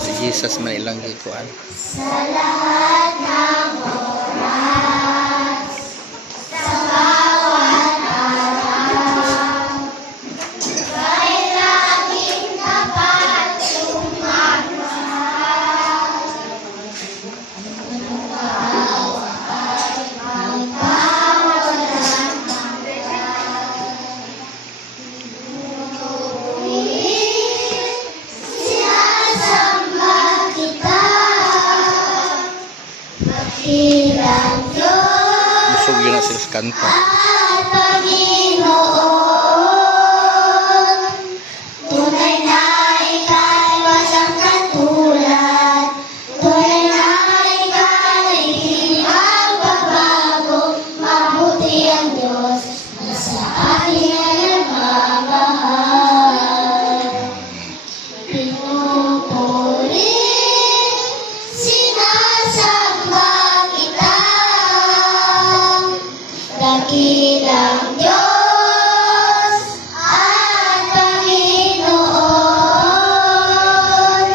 Si Jesus man ilang gikuan. Sa lahat ng oras, sa bawat araw, kay laging dapat sumagmahal. Bawat magkawalan ng sinasamba kita, dakilang Diyos Busog yun na sila sa kanta. at Panginoon. Tunay na ika'y walang katulad, tunay na ika'y di magbabago. Mabuti ang Diyos na sa akin ay nagmamahal. Pinupuri, sinasamba kita, dakilang Diyos at Panginoon.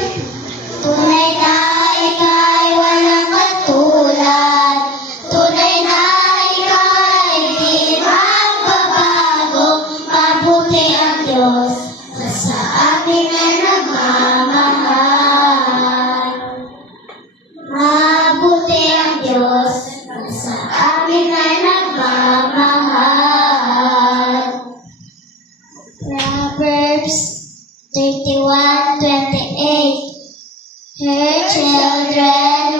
Tunay na ika'y walang katulad, tunay na ika'y di magbabago. Mabuti ang Diyos na sa amin ay nagmamahal. Mabuti ang Diyos na sa amin ay nagmamahal. Proverbs 31:28. Her children